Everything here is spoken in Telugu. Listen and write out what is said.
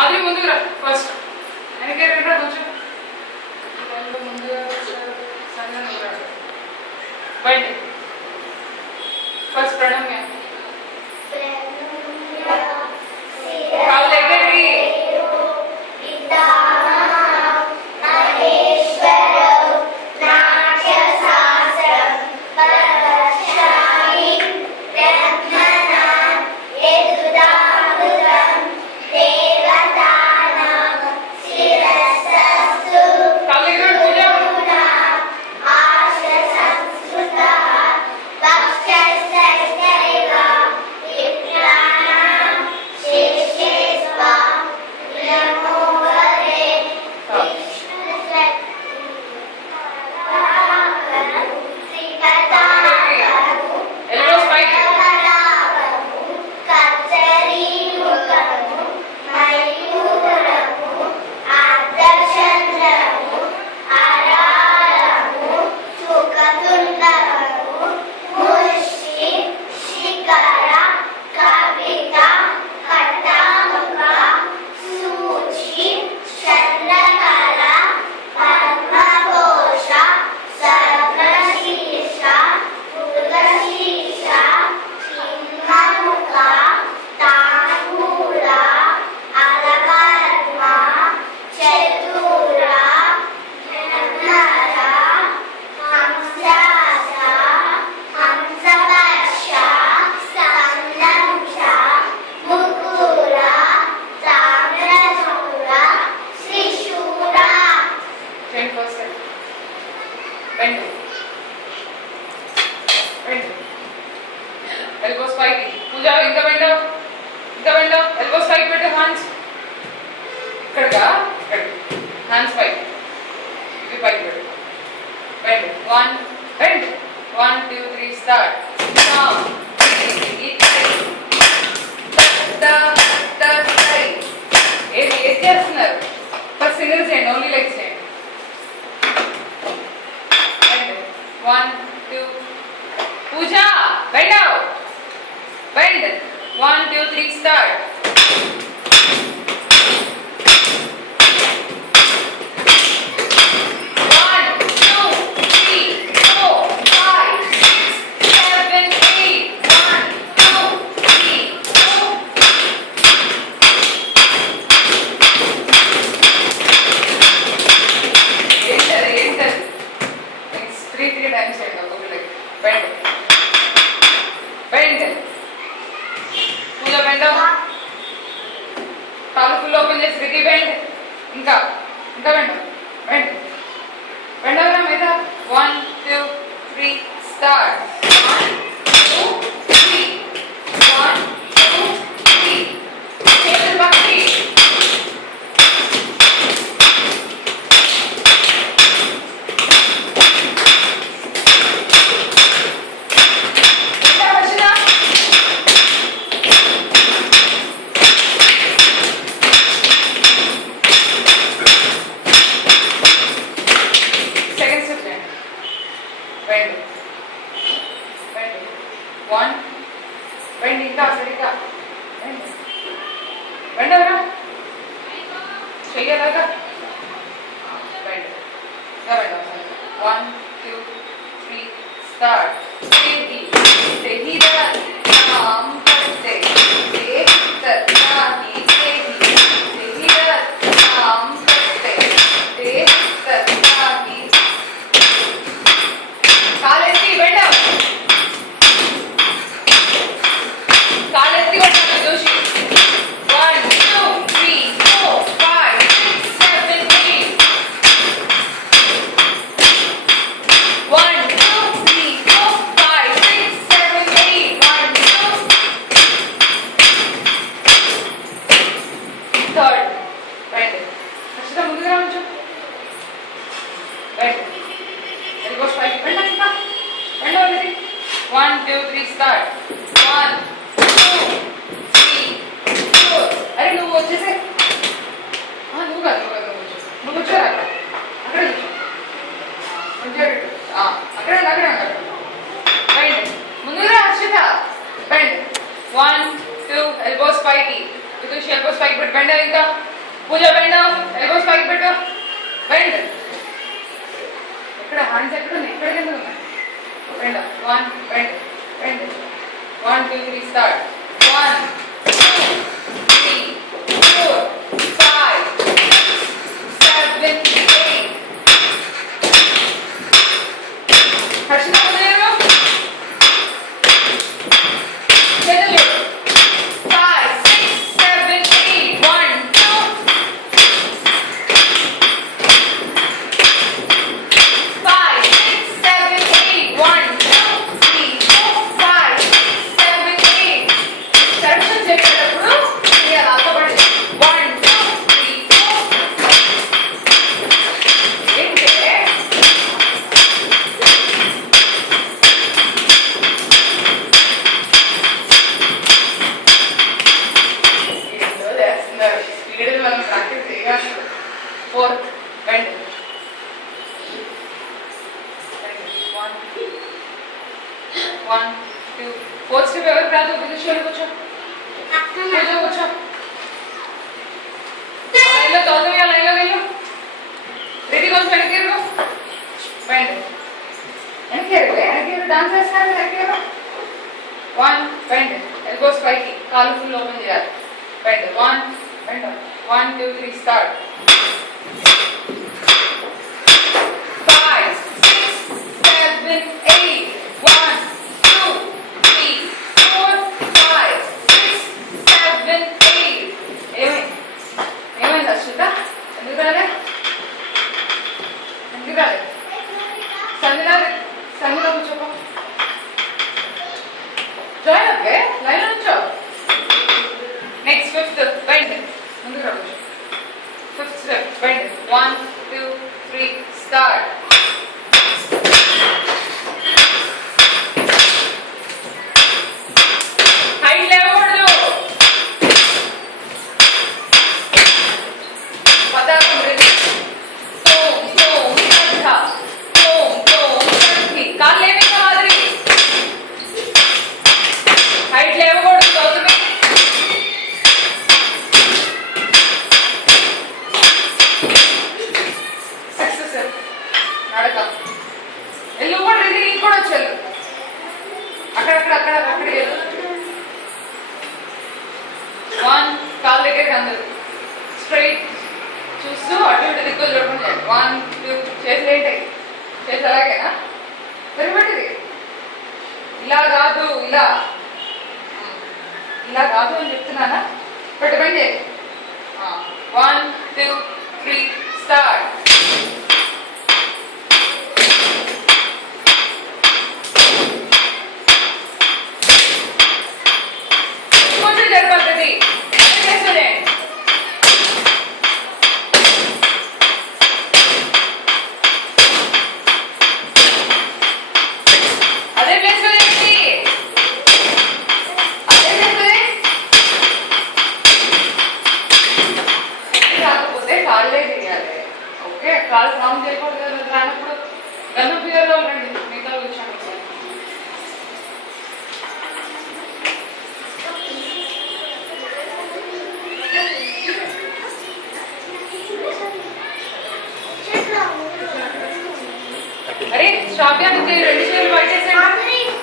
మాది ముందుకు రా ఫస్ట్ వెనకే రండి కొంచెం ముందుగా సన్న బయట ఫస్ట్ ప్రణమ్య కాలు దగ్గరికి elbows pike పూజా ఇంకా బెండో elbows pike పెట్టు hands ఇక్కడగా hands pike ఇది pike పెట్టు bend 1 2 3 start now ఏం చేస్తున్నారు ఫస్ట్ సింగిల్ చేయండి ఓన్లీ లెగ్స్ చేయండి bend 1 2 పూజా bend out bend 1 2 3 start 3 times చేయండి ఒక్కొక్క లెగ్ bend పూజ bend కాలు ఫుల్ ఓపెన్ చేసి రితి bend ఇంకా bend అవరా మీద 1 2 3 start 1 2 3 1 2 3 చేతులు పక్కకి bend 1 bend ఇంకా సరిగా bend అవరా చెయ్యలాగా bend 1 2 3 start सही नाम करते नाम करते कालेती bend कालेती Banda Joshi 1 2 3 4 5 6 7 8 1 2 3 4 5 6 7 8 1 2 third bend अच्छा मुझे round bend elbows pike bend already 1 2 3 start 1 2 3 4 अरे నువ్వు వచ్చేసే నువ్వు కూర్చోరా అక్కడ అక్కడ bend ముందుగా Harshita bend 1 2 elbows pike because elbows pike but bend ఇంకా పూజ బెండ్ ఎల్బోస్ పైకి పెట్టు బెండ్ ఎక్కడ హ్యాండ్స్ ఎక్కడ ఉన్నాయి ఎక్కడ కింద ఉన్నాయి bend 1 bend bend 1 2 3 start 1 2 3 4 5 6 7 8 Harshita ఉదయం చేతులు 5 6 7 8 1 2 5 6 7 8 1 2 3 4 5 6 7 8 కరెక్షన్ చేసేటప్పుడు ఇలా లాగబడి 1 2 3 4 ఏంటే స్పీడ్ మనం ప్రాక్టీస్ చేయాలి 4 బెండ్ 1 2 4 స్టెప్ ఎవరు ప్రాతో పొజిషన్ కూర్చో కూర్చో లైన్లో తోదవి లైన్లో వెళ్ళు రెడీ కొంచెం వెనకేరు బెండ్ వెనకేరు డాన్స్ చేస్తారు వెనకేరు 1 బెండ్ ఎల్బోస్ పైకి కాలు ఫుల్ ఓపెన్ చేయాలి బెండ్ 1 బెండ్ 1 2 3 స్టార్ట్ 5 6 7 8 1 2 3 4 5 6 7 8 ఏమైంది అశ్విత ఎందుకు రాలే సంగీత కూర్చోపో జాయిన్ అవ్వే లైన్ నుంచో నెక్స్ట్ 5th బెండ్ ముందుకు రా 5th step bend 1 2 3 start height లేవకూడదు పదార్థం రెడీ తోం తోం శ్రద్ధ తోం తోం శక్తి కాళ్ళు లేవి మాదిరి హైట్ లేవకూడదు గౌతమి సక్సెస్ నడక ఎల్లు కూడా రెడీ నీకు కూడా వచ్చేళ్ళు అక్కడ వెళ్ళు 1 కాళ్ళ దగ్గరికి అందరు స్ట్రైట్ చూస్తూ అటు ఇటు దిక్కులు చూడకుండా 1 2 చేతులు ఏంటి చేతులు అలాగేనా పెరిగిపెట్టింది ఇలా కాదు ఇలా కాదు అని చెప్తున్నానా పెట్టుకోండి 1 2 3 స్టార్ట్ కొంచెం జరపడుతుంది చేస్తుంది అదే ప్లేస్ లో చేయండి అదే చేస్తుంది రాకపోతే కాళ్ళే చేయాలి ఓకే కాళ్ళు ఫామ్ చేయకూడదు కదా రానప్పుడు గన్ను పియర్లో రండి మిగతా కూర్చోండి అరే శ్రావ్యానికి 2 చేతులు బయట